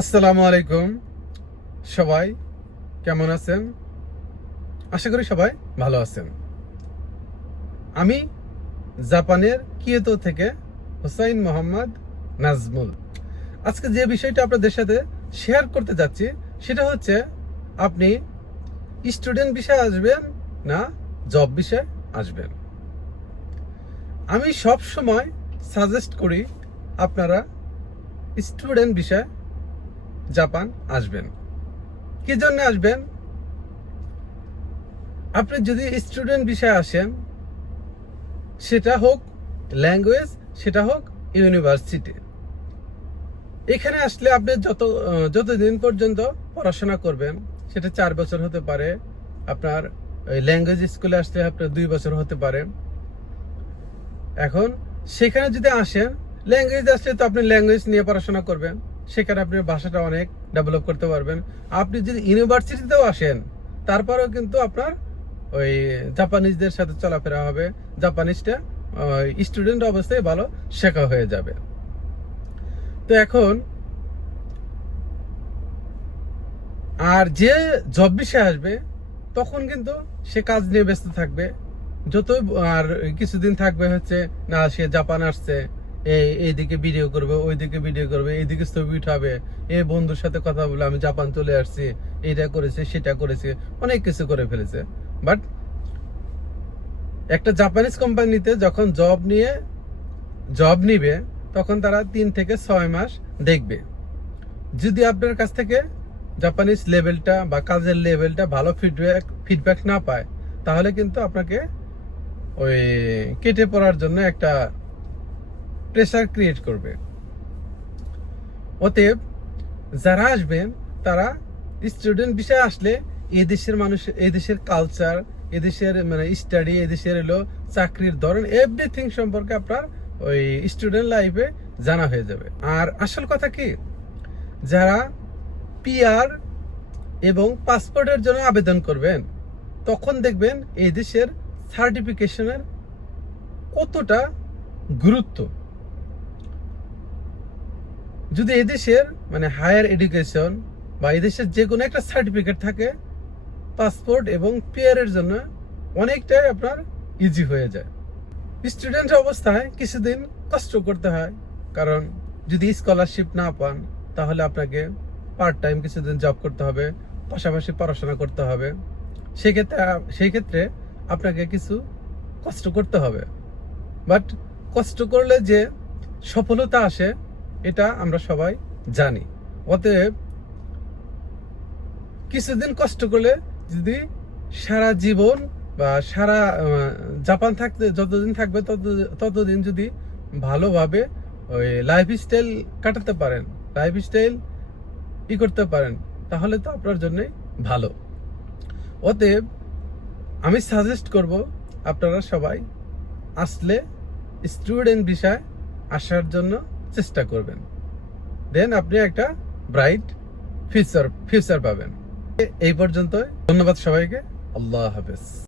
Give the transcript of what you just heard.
আসসালামু আলাইকুম সবাই, কেমন আছেন? আশা করি সবাই ভালো আছেন। আমি জাপানের কিয়েতো থেকে হুসাইন মোহাম্মদ নাজমুল। আজকে যে বিষয়টা আপনাদের সাথে শেয়ার করতে যাচ্ছি, সেটা হচ্ছে আপনি স্টুডেন্ট বিষয়ে আসবেন না জব বিষয়ে আসবেন? আমি সব সময় সাজেস্ট করি আপনারা স্টুডেন্ট বিষয়ে জাপান আসবেন। কি জন্য আসবেন? আপনি যদি স্টুডেন্ট বিষয়ে আসেন, সেটা হোক ল্যাঙ্গুয়েজ সেটা হোক ইউনিভার্সিটি এখানে আসলে আপনি যত যতদিন পর্যন্ত পড়াশোনা করবেন, সেটা চার বছর হতে পারে, আপনার ল্যাঙ্গুয়েজ স্কুলে আসলে আপনার দুই বছর হতে পারে। এখন সেখানে যদি আসেন ল্যাঙ্গুয়েজ আসলে তো আপনি ল্যাঙ্গুয়েজ নিয়ে পড়াশোনা করবেন। সেখানে আপনি ভাষাটা অনেক ডেভেলপ করতে পারবেন। আপনি যদি ইউনিভার্সিটিতেও আসেন, তারপরেও কিন্তু আপনার ওই জাপানিজদের সাথে চলাফেরা হবে। জাপানিজটা স্টুডেন্ট অবস্থায় ভালো শেখা হয়ে যাবে। তো এখন, আর যে জব বিষয়ে আসবে, তখন কিন্তু সে কাজ নিয়ে ব্যস্ত থাকবে। যতই, আর কিছুদিন থাকবে হচ্ছে, না, সে জাপান আসছে এই, এইদিকে ভিডিও করবে, ওইদিকে ভিডিও করবে, এইদিকে ছবি উঠাবে, এই বন্ধুর সাথে কথা বলে আমি জাপান চলে আসছি এটা করেছে, সেটা করেছে, অনেক কিছু করে ফেলেছে। বাট একটা জাপানিজ কোম্পানিতে যখন জব নিয়ে জব নিবে, তখন তারা তিন থেকে ছয় মাস দেখবে। যদি আপনার কাছ থেকে জাপানিজ লেভেলটা বা কাজের লেভেলটা ভালো ফিডব্যাক ফিডব্যাক না পায়, তাহলে কিন্তু আপনাকে ওই কেটে পড়ার জন্য একটা প্রেসার ক্রিয়েট করবে। অতএব যারা আসবেন তারা স্টুডেন্ট বিষয়ে আসলে এই দেশের মানুষ এই দেশের কালচার এদেশের মানে স্টাডি এদেশের হলো চাকরির ধরন এভরিথিং সম্পর্কে আপনার ওই স্টুডেন্ট লাইফে জানা হয়ে যাবে। আর আসল কথা কি? যারা পিআর এবং পাসপোর্টের জন্য আবেদন করবেন, তখন দেখবেন এই দেশের সার্টিফিকেশনের কতটা গুরুত্ব। যদি এদেশের মানে হায়ার এডুকেশন বা এদেশের যে কোনো একটা সার্টিফিকেট থাকে পাসপোর্ট এবং পিয়ারের জন্য অনেকটাই আপনার ইজি হয়ে যায়। স্টুডেন্ট অবস্থায় কিছুদিন কষ্ট করতে হয়, কারণ যদি স্কলারশিপ না পান, তাহলে আপনাকে পার্ট টাইম কিছুদিন জব করতে হবে, পাশাপাশি পড়াশোনা করতে হবে। সেক্ষেত্রে সেই ক্ষেত্রে আপনাকে কিছু কষ্ট করতে হবে। বাট কষ্ট করলে যে সফলতা আসে এটা আমরা সবাই জানি। অতএব কিছুদিন কষ্ট করলে যদি সারা জীবন বা সারা জাপান থাকতে যতদিন থাকবে তত, ততদিন যদি ভালোভাবে ওই লাইফ স্টাইল কাটাতে পারেন লাইফ স্টাইল ই করতে পারেন, তাহলে তো আপনার জন্যই ভালো। অতএব আমি সাজেস্ট করব আপনারা সবাই আসলে স্টুডেন্ট বিষয় আসার জন্য চেষ্টা করবেন। দেন আপনি একটা ব্রাইট ফিউচার ফিউচার পাবেন। এই পর্যন্ত ধন্যবাদ সবাইকে। আল্লাহ হাফেজ।